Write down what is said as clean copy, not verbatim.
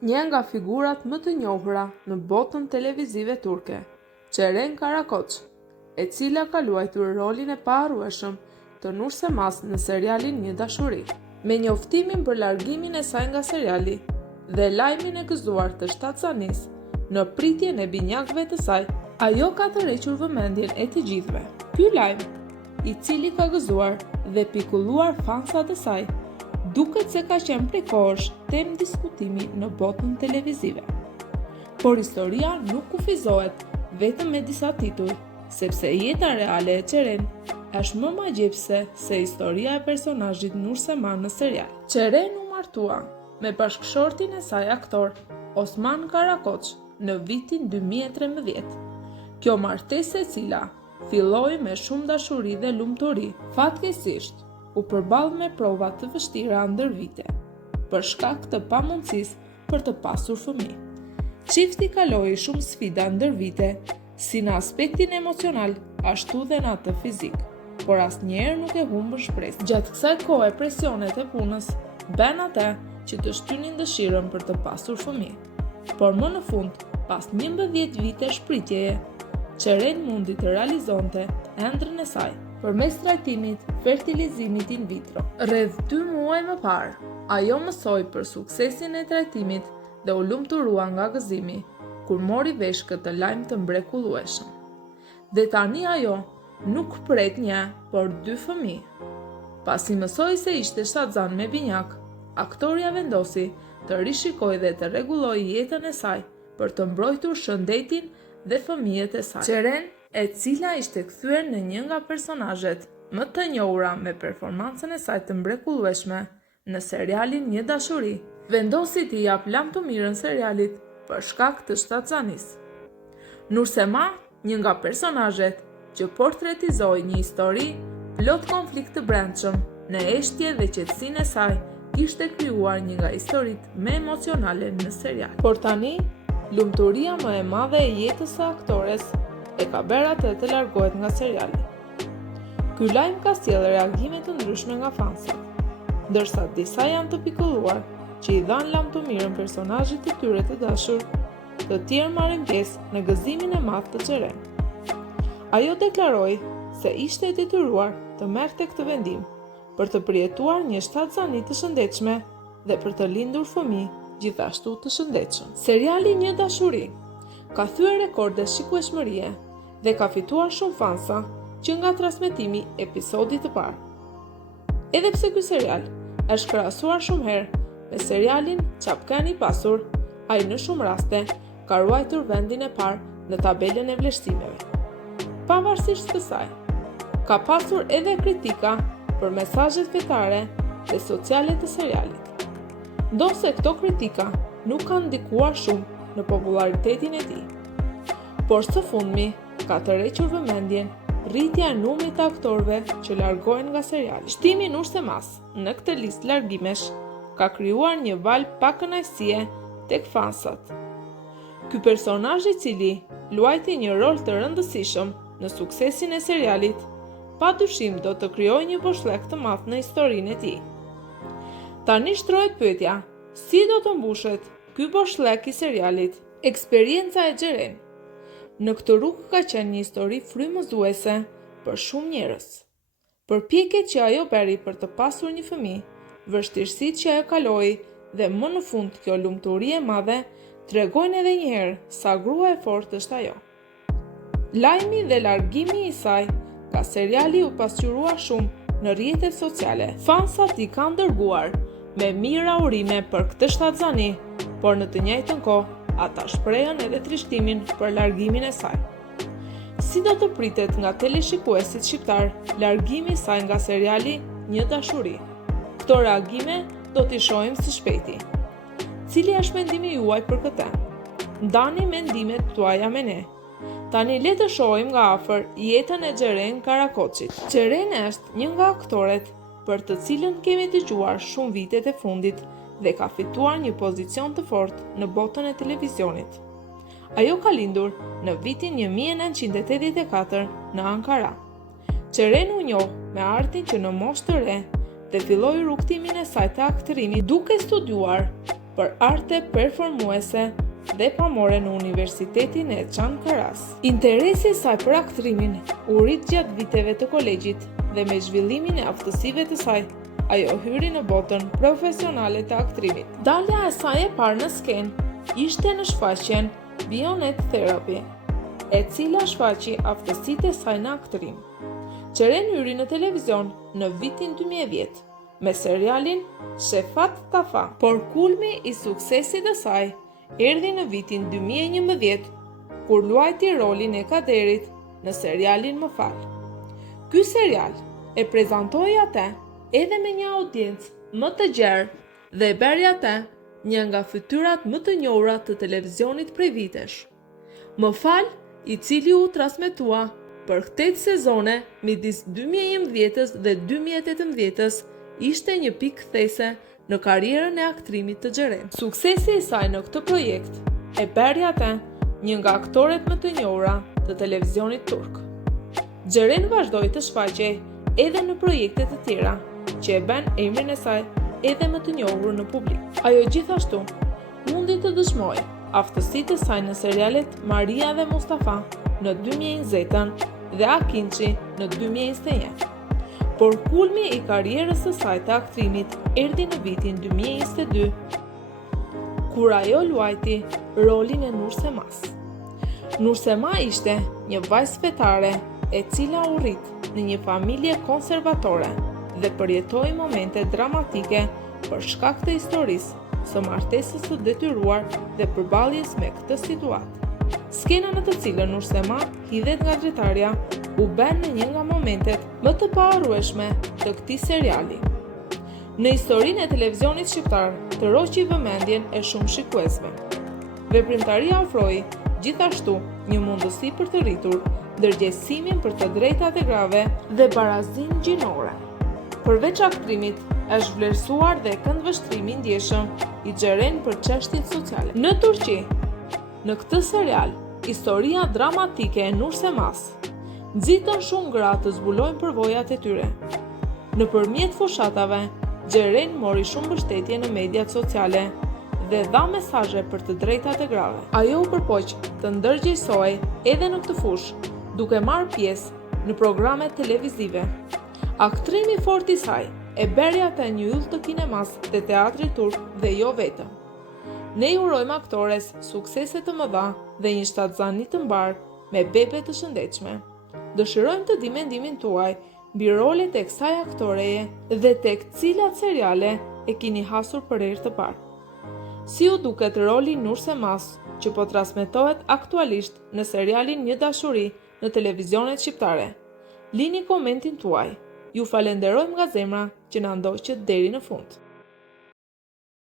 Një nga figurat më të njohura në botën televizive turke, Ceren Karakoç, e cila ka luajtur rolin e paharrueshëm të Nursemas në serialin Një dashuri. Me njoftimin për largimin e saj nga seriali dhe lajmin e gëzuar të shtatzanis në pritjen e binjakëve të saj, ajo ka tërhequr vëmendjen e të gjithëve. Ky lajm, i cili ka gëzuar dhe pikulluar fansat e saj, duket se ka qenë prej kohësh temë diskutimi në botën televizive. Por historia nuk kufizohet vetëm me disa titull, sepse jeta reale e Ceren është më magjepse se historia e personazhit Nursema në serial. Ceren u martua me bashkëshortin e saj aktor Osman Karakoç në vitin 2013. Kjo martesë, e cila filloi me shumë dashuri dhe lumturi, fatkeqësisht u përball me prova të vështira ndër vite, për shkak të pamundësisë për të pasur fëmijë. Çifti kaloi shumë sfida ndër vite, si në aspektin emocional, ashtu dhe në atë fizik, por asnjëherë nuk e humbën shpresën. Gjatë kësaj kohe, presionet e punës bën atë që të shtynin dëshirën për të pasur fëmijë. Por më në fund, pas 11 vite shpritjeje, Ceren mundi të realizonte ëndrrën e saj përmes trajtimit fertilizimit in vitro. Rreth 2 muaj më parë, ajo mësoi për suksesin e trajtimit dhe u lumturua nga gëzimi kur mori vesh këtë lajm të mrekullueshëm. Dhe tani ajo nuk pret 1, por 2 fëmijë. Pasi mësoi se ishte shtatzan me binjak, aktoria vendosi të rishikojë dhe të rregullojë jetën e saj për të mbrojtur shëndetin dhe fëmijët e saj. Ceren, e cila ishte kthyer në një nga personazhet më të njohura me performancën e saj të mrekullueshme në serialin Një dashuri, vendosi t'i jap lam të mirën serialit për shkak të shtatzanisë. Nursema, një nga personazhet që portretizoi një histori plot konflikt të brendshëm, në eshtje dhe qetësinë e saj, kishte krijuar një nga historitë më emocionale në serial. Por tani, lumturia më e madhe e jetës së aktores e ka bërë atë të largohet nga seriali. Ky lajm ka sjellë reagime të ndryshme nga fansat, ndërsa disa janë të pikulluar që i dhanë lam të mirën personazhit të tyre të dashur, të tjerë marrin pjesë në gëzimin e madh të Ceren. Ajo deklaroi se ishte e detyruar të merrte këtë vendim për të përjetuar një shtatzani të shëndetshme dhe për të lindur fëmijë gjithashtu të shëndetshëm. Seriali Një dashuri ka thyer rekorde shikueshmërie dhe ka fituar shumë fansa që nga transmetimi episodit të parë. Edhe pse ky serial është krahasuar shumë herë me serialin Çapkani i pasur, ai në shumë raste ka ruajtur vendin e parë në tabelën e vlerësimeve. Pavarësisht kësaj, ka pasur edhe kritika për mesazhet fetare dhe sociale të serialit. Ndosë këto kritika nuk kanë ndikuar shumë në popularitetin e tij. Por së fundmi ka tërhequr vëmendjen rritja e numrit të aktorëve që largohen nga seriali. Shtimi i Nursemas në këtë listë largimesh ka krijuar një val pa kënaqësie tek fansat. Ky personazh, i cili luajti një rol të rëndësishëm në suksesin e serialit, padyshim do të krijojë një boshllëk të madh në historinë e tij. Tani shtrohet pyetja, si do të mbushet ky boshllëk i serialit? Eksperienca e Ceren në këtë rrugë ka qenë një histori frymëzuese për shumë njerëz. Përpjekjet që ajo bëri për të pasur një fëmijë, vështirësitë që ajo kaloi dhe më në fund kjo lumturi e madhe tregojnë edhe një herë sa grua e fortë është ajo. Lajmi dhe largimi i saj ka seriali u pasqyrua shumë në rrjetet sociale. Fansat i kanë dërguar me mira urime për këtë shtatzani, por në të njëjtën kohë ata shprehën edhe trishtimin për largimin e saj. Si do të pritet nga teleshikuesit shqiptar largimi i saj nga seriali Një dashuri? Këto reagime do t'i shohim së shpejti. Cili është mendimi juaj për këtë? Ndani mendimet tuaja me ne. Tani le të shohim nga afër jetën e Ceren Karakoçit. Ceren është një nga aktoret për të cilën kemi dëgjuar shumë vitet e fundit dhe ka fituar një pozicion të fortë në botën e televizionit. Ajo ka lindur në vitin 1984 në Ankara. Ceren u njoh me artin që në moshë të re dhe filloi rrugtimin e saj të aktrimit duke studiuar për arte performuese dhe pamore në Universitetin e Çankaras. Interesi i saj për aktrimin u rrit gjatë viteve të kolegjit dhe me zhvillimin e aftësive të saj, ajo hyri në botën profesionale të aktrimit. Dalja e saj e parë në skenë ishte në shfaqjen Bionet Therapy, e cila shfaqi aftësitë e saj në aktrim. Qeren hyri në televizion në vitin 2010 me serialin Shefat Tafa, por kulmi i suksesit të saj erdhi në vitin 2011 kur luajti rolin e Kaderit në serialin Më Fal. Ky serial e prezantoi atë edhe me një audiencë më të gjerë dhe e bëri atë një nga fytyrat më të njohura të televizionit prej vitesh. Më Fal, i cili u transmetua për 8 sezone midis 2011 dhe 2018, ishte një pikë kthese në karrierën e aktrimit të Xheren. Suksesi i saj në këtë projekt e bëri atë një nga aktoret më të njohura të televizionit turk. Xheren vazhdoi të shfaqej edhe në projekte të tjera që e bën emrin e saj edhe më të njohur në publik. Ajo gjithashtu mundi të dëshmojë aftësitë e saj në serialet Maria dhe Mustafa në 2020 dhe Akinci në 2021. Por kulmi i karrierës së saj të aktrimit erdhi në vitin 2022, kur ajo luajti rolin e Nursemas. Nursema ishte një vajzë fetare e cila u rrit në një familje konservatore dhe përjetoi momente dramatike për shkak të historisë së martesës së detyruar dhe përballjes me këtë situatë. Skena në të cilën Nursema hidhet nga drejtarja u bën në një nga momentet më të paharrueshme të këtij seriali. Në historinë e televizionit shqiptar të roqi vëmendjen e shumë shikuesve. Veprimtaria ofroi gjithashtu një mundësi për të rritur ndërgjegjësimin për të drejtat e grave dhe barazinë gjinore. Përveç aktrimit, është vlerësuar dhe këndvështrimi i ndjeshëm i Xheren për çështjet sociale. Në Turqi, në këtë serial, historia dramatike e Nursemas nxitën shumë gra të zbulojnë përvojat e tyre. Nëpërmjet fushatave, Xheren mori shumë mbështetje në mediat sociale dhe dha mesazhe për të drejtat e grave. Ajo u përpoq të ndërgjegjësohej edhe në këtë fushë, duke marrë pjesë në programe televizive. Aktrimi i fortë i saj e bëri atë një yll të kinemas dhe teatrit turk dhe jo vetëm. Ne i urojmë aktores suksese të mëdha dhe një shtatzani të mbar me bebe të shëndetshme. Dëshirojmë të di mendimin tuaj mbi rolet e kësaj aktoreje dhe tek cilat seriale e keni hasur për herë të parë. Si u duket roli Nursemas që po transmetohet aktualisht në serialin Një dashuri në televizionet shqiptare? Lini komentin tuaj. Ju falenderojmë nga zemra që na ndoqët deri në fund.